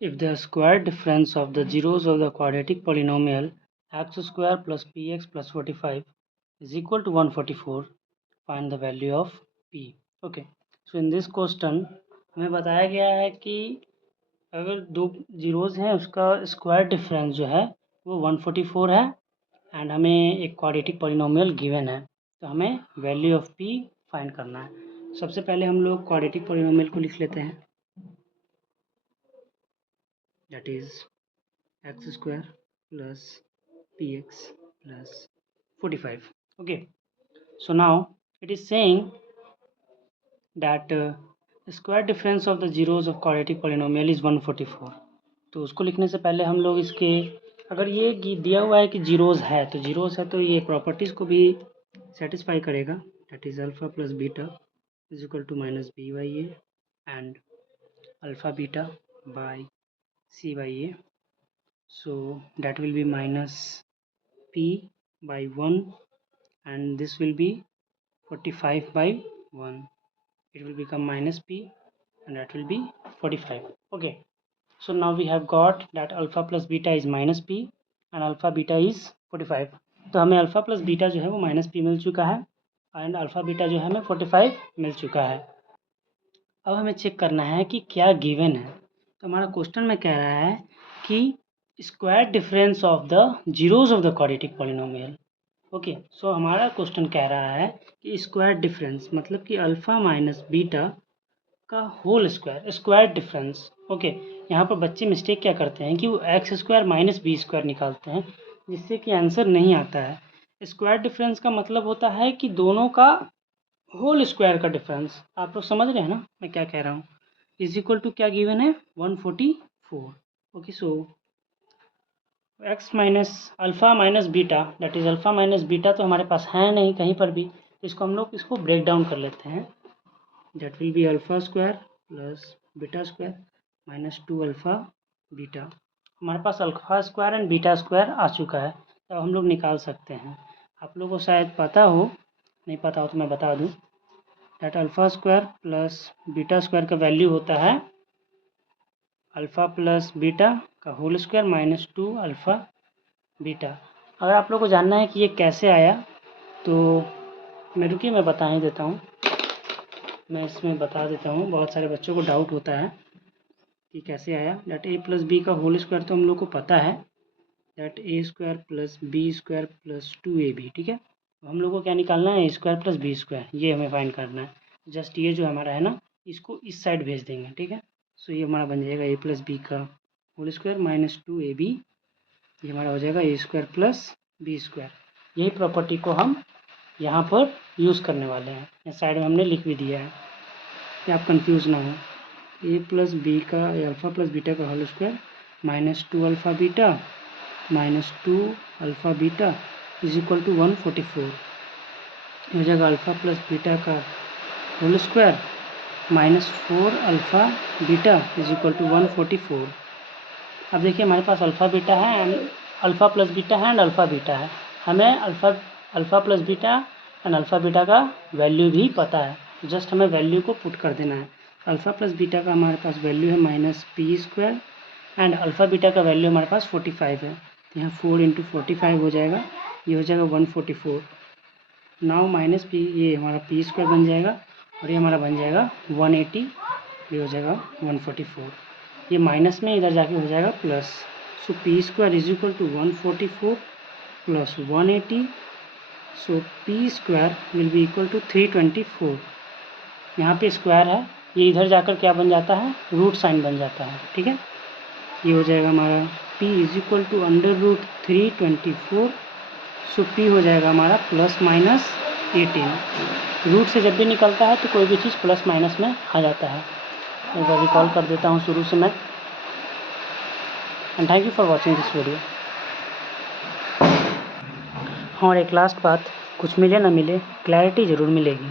If the square difference of the zeros of the quadratic polynomial x square plus px plus 45 is equal to 144, find the value of p. Okay, so in this question हमें बताया गया है कि अगर दो zeros हैं उसका square difference जो है वो 144 है एंड हमें एक क्वाड्रेटिक पॉलिनोमियल गिवन है, तो हमें वैल्यू ऑफ p फाइंड करना है। सबसे पहले हम लोग क्वाड्रेटिक पॉलिनोमियल को लिख लेते हैं, that is x square plus px plus 45. Okay, so now it is saying that square difference of the zeros of quadratic polynomial is 144. तो उसको लिखने से पहले हम लोग इसके, अगर ये दिया हुआ है कि जीरोज़ है तो जीरोज़ है तो ये प्रॉपर्टीज़ को भी सेटिस्फाई करेगा, that is alpha plus beta is equal to minus B by A and alpha beta by C by A. So that will be minus p by 1 and this will be 45 by 1. It will become minus p and that will be 45. Okay, so now we have got that alpha plus beta is minus p and alpha beta is 45. तो हमें alpha plus beta जो है वो minus P मिल चुका है and alpha beta जो है हमें 45 मिल चुका है. अब हमें चेक करना है कि क्या गिवन है. तो हमारा क्वेश्चन में कह रहा है कि square difference of the zeroes of the quadratic polynomial. Okay, so हमारा क्वेश्चन कह रहा है कि स्क्वायर डिफरेंस मतलब कि अल्फ़ा माइनस बीटा का whole square, square difference. Okay, यहाँ पर बच्चे मिस्टेक क्या करते हैं कि वो x square minus B square निकालते हैं जिससे कि आंसर नहीं आता है. स्क्वायर डिफरेंस का मतलब होता है कि दोनों का होल स्क्वायर का डिफरेंस. आप लोग समझ रहे हैं ना मैं क्या कह रहा हूँ. इज इक्वल टू क्या गिवन है 144. Okay, so x minus alpha minus beta that is alpha minus beta तो हमारे पास है नहीं कहीं पर भी, तो इसको हम लोग इसको ब्रेक डाउन कर लेते हैं. That will be alpha square plus beta square minus 2 alpha beta. हमारे पास alpha square and beta square आ चुका है, तो हम लोग निकाल सकते हैं. आप लोगों को शायद पता हो, नहीं पता हो तो मैं बता दूँ. That alpha square plus beta square का वैल्यू होता है अल्फ़ा प्लस बीटा का whole square minus 2 alpha beta. अगर आप लोग को जानना है कि ये कैसे आया तो मैं बता ही देता हूँ. मैं इसमें बता देता हूँ, बहुत सारे बच्चों को डाउट होता है कि कैसे आया. दैट ए प्लस बी का होल स्क्वायर तो हम लोग को पता है, that A square plus B square plus 2ab. ठीक है, हम लोग को क्या निकालना है, A square plus B square, ये हमें फाइंड करना है. जस्ट ये जो हमारा है ना इसको इस साइड भेज देंगे. ठीक है, सो ये हमारा बन जाएगा ए प्लस बी का होल स्क्वायर माइनस 2ab. ये हमारा हो जाएगा ए स्क्वायर प्लस बी स्क्वायर. यही प्रॉपर्टी को हम यहाँ पर यूज़ करने वाले हैं. यहाँ साइड में हमने लिख भी दिया है कि आप कंफ्यूज ना हो. ए प्लस बी का अल्फ़ा प्लस बीटा का whole square minus 2 alpha beta minus 2 alpha beta is equal to 144. हो जाएगा अल्फ़ा प्लस बीटा का whole square minus 4 alpha beta is equal to 144. अब देखिए हमारे पास अल्फ़ा बीटा है एंड अल्फ़ा प्लस बीटा है एंड अल्फ़ा बीटा है. हमें alpha plus beta and alpha beta का वैल्यू भी पता है, जस्ट हमें वैल्यू को पुट कर देना है. अल्फ़ा प्लस बीटा का हमारे पास वैल्यू है minus P square and alpha beta का वैल्यू हमारे पास 45 है. तो यहाँ 4 इंटू 45 हो जाएगा, ये हो जाएगा 144. नाउ माइनस पी, ये हमारा पी स्क्वायर बन जाएगा और ये हमारा बन जाएगा 180. ये हो जाएगा 144. ये माइनस में इधर जाके हो जाएगा plus. So P square is equal to 144 plus 180. So P square will be equal to 324. यहाँ पे स्क्वायर है, ये इधर जाकर क्या बन जाता है, रूट साइन बन जाता है. ठीक है, ये हो जाएगा हमारा p is equal to under root 324. So p हो जाएगा हमारा प्लस माइनस 18. रूट से जब भी निकलता है तो कोई भी चीज़ प्लस माइनस में आ जाता है. एक बार रिकॉल कर देता हूँ शुरू से मैं. And thank you for watching this video. और एक लास्ट बात, कुछ मिले ना मिले क्लैरिटी ज़रूर मिलेगी.